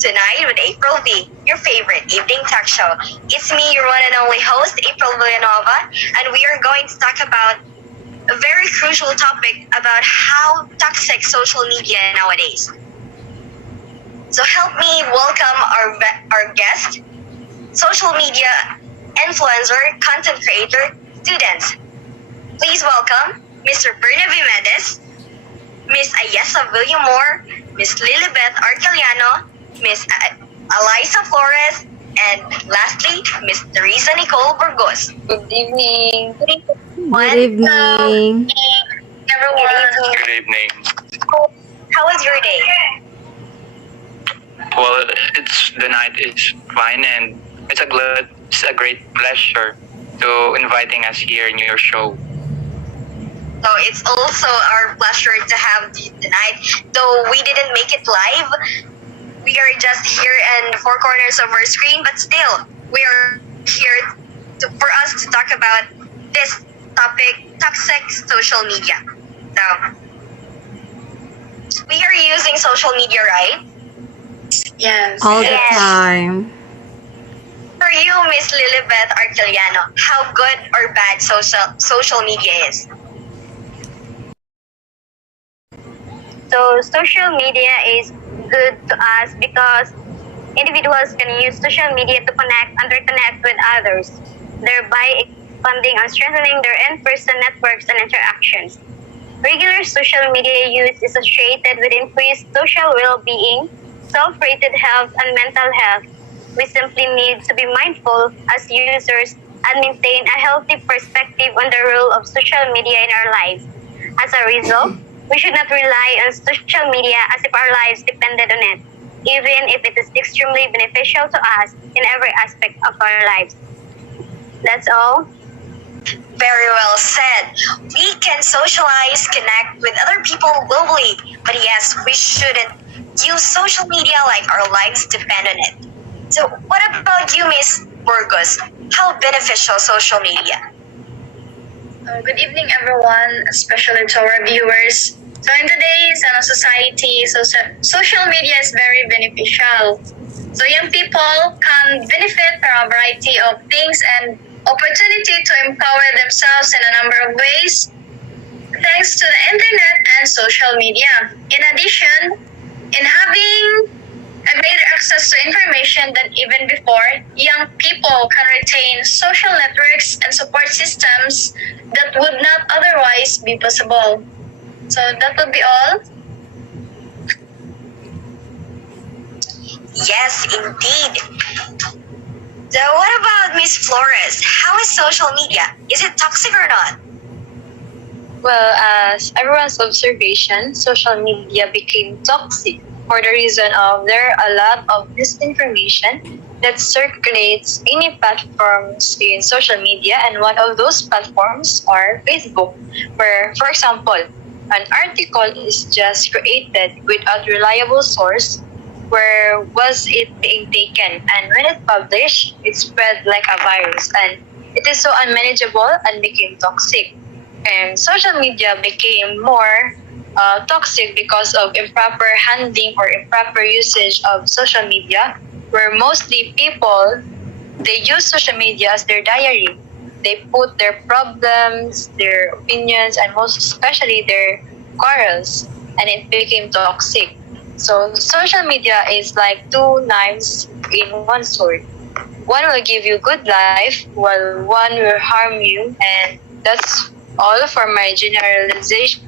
Tonight with April V, your favorite evening talk show. It's me, your one and only host, April Villanova, and we are going to talk about a very crucial topic about how toxic social media nowadays. So help me welcome our guest, social media influencer, content creator, students. Please welcome Mr. Bernabe Medes, Miss Ayesa Villamor, Miss Lilibeth Arceliano, Miss Eliza Flores, and lastly, Miss Teresa Nicole Burgos. Good evening. Good evening. Everyone. Good evening. How was your day? Well, the night is fine, and it's a great pleasure to inviting us here in your show. So it's also our pleasure to have you tonight. Though we didn't make it live, we are just here in the four corners of our screen, but still, we are here for us to talk about this topic, toxic social media. So, we are using social media, right? Yes. All the Yes. time. For you, Miss Lilibeth Arceliano, how good or bad social media is? So social media is good to us because individuals can use social media to connect and reconnect with others, thereby expanding and strengthening their in-person networks and interactions. Regular social media use is associated with increased social well-being, self-rated health, and mental health. We simply need to be mindful as users and maintain a healthy perspective on the role of social media in our lives. As a result, we should not rely on social media as if our lives depended on it, even if it is extremely beneficial to us in every aspect of our lives. That's all. Very well said. We can socialize, connect with other people globally, but yes, we shouldn't use social media like our lives depend on it. So what about you, Miss Burgos? How beneficial social media? Good evening, everyone, especially to our viewers. So in today's society, social media is very beneficial. So young people can benefit from a variety of things and opportunity to empower themselves in a number of ways thanks to the internet and social media. In addition, in having a greater access to information than even before, young people can retain social networks and support systems that would not otherwise be possible. So that would be all. Yes, indeed. So what about Miss Flores? How is social media? Is it toxic or not? Well, as everyone's observation, social media became toxic for the reason of there are a lot of misinformation that circulates any platforms in social media, and one of those platforms are Facebook, where, for example, an article is just created without reliable source. Where was it being taken? And when it published, it spread like a virus, and it is so unmanageable and became toxic. And social media became more toxic because of improper handling or improper usage of social media, where mostly people, they use social media as their diary. They put their problems, their opinions, and most especially their quarrels, and it became toxic. So social media is like two knives in one sword. One will give you good life, while one will harm you, and that's all for my generalization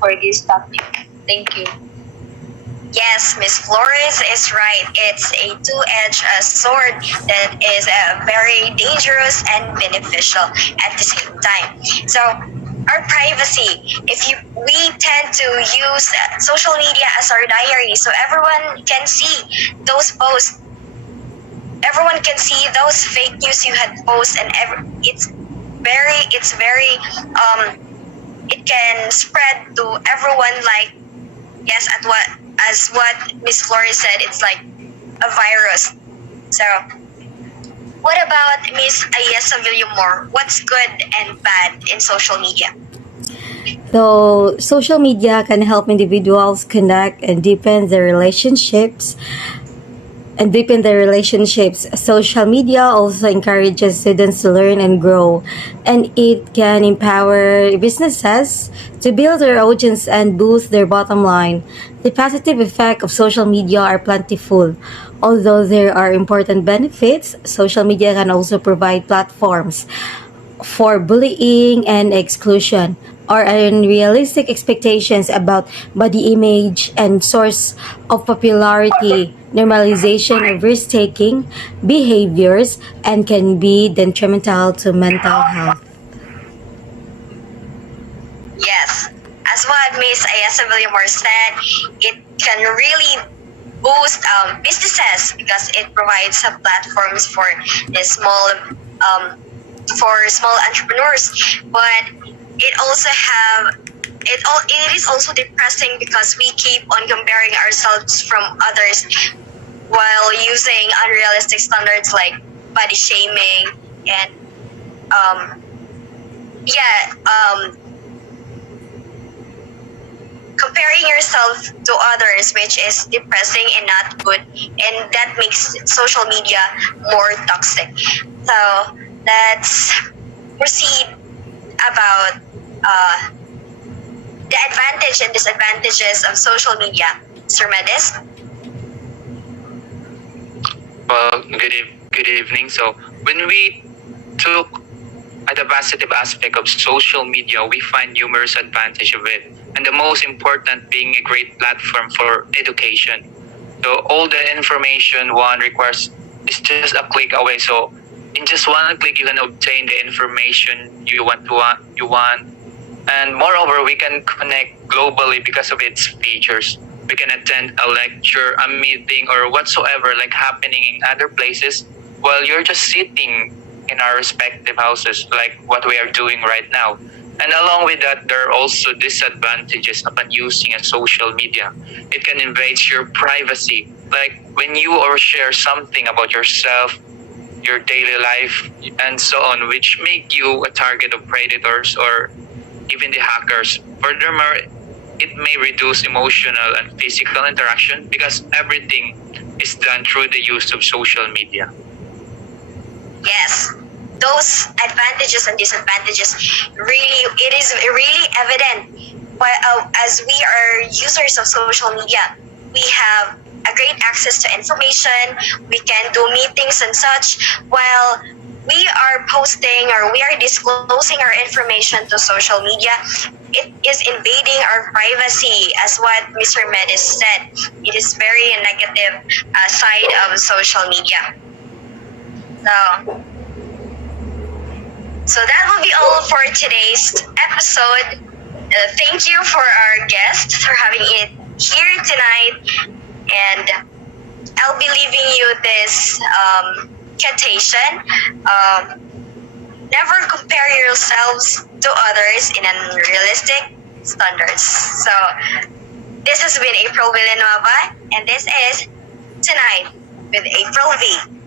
for this topic. Thank you. Yes, Miss Flores is right. It's a two-edged sword that is very dangerous and beneficial at the same time. So, our privacy. We tend to use social media as our diary, so everyone can see those posts. Everyone can see those fake news you had posted, and it can spread to everyone like, yes, as what Miss Flores said, it's like a virus. So what about Miss Ayesa Villamor? What's good and bad in social media? So, social media can help individuals connect and deepen their relationships and deepen their relationships. Social media also encourages students to learn and grow, and it can empower businesses to build their audience and boost their bottom line. The positive effects of social media are plentiful. Although there are important benefits, social media can also provide platforms for bullying and exclusion, or unrealistic expectations about body image and source of popularity, normalization of risk-taking behaviors, and can be detrimental to mental health. Yes, as what Miss Ayasa Villamor said, it can really boost businesses because it provides platforms for the um, small entrepreneurs. But it also have it is also depressing because we keep on comparing ourselves from others while using unrealistic standards like body shaming and um, yeah comparing yourself to others, which is depressing and not good, and that makes social media more toxic. So let's proceed about the advantage and disadvantages of social media. Sir Medis? Well, good evening. So when we took at the positive aspect of social media, we find numerous advantage of it, and the most important being a great platform for education. So all the information one requires is just a click away. So in just one click, you can obtain the information you want, and moreover, we can connect globally because of its features. We can attend a lecture, a meeting, or whatsoever like happening in other places while you're just sitting in our respective houses, like what we are doing right now. And along with that, there are also disadvantages upon using a social media. It can invade your privacy, like when you or share something about yourself, your daily life, and so on, which make you a target of predators or even the hackers. Furthermore, it may reduce emotional and physical interaction because everything is done through the use of social media. Yes, those advantages and disadvantages it is really evident. As we are users of social media, we have a great access to information. We can do meetings and such, while we are posting or we are disclosing our information to social media. It is invading our privacy, as what Mr. Medis said. It is very a negative side of social media. So that will be all for today's episode. Thank you for our guests for having it here tonight, and I'll be leaving you this quotation. Never compare yourselves to others in unrealistic standards. So this has been April Villanova, and this is Tonight with April V.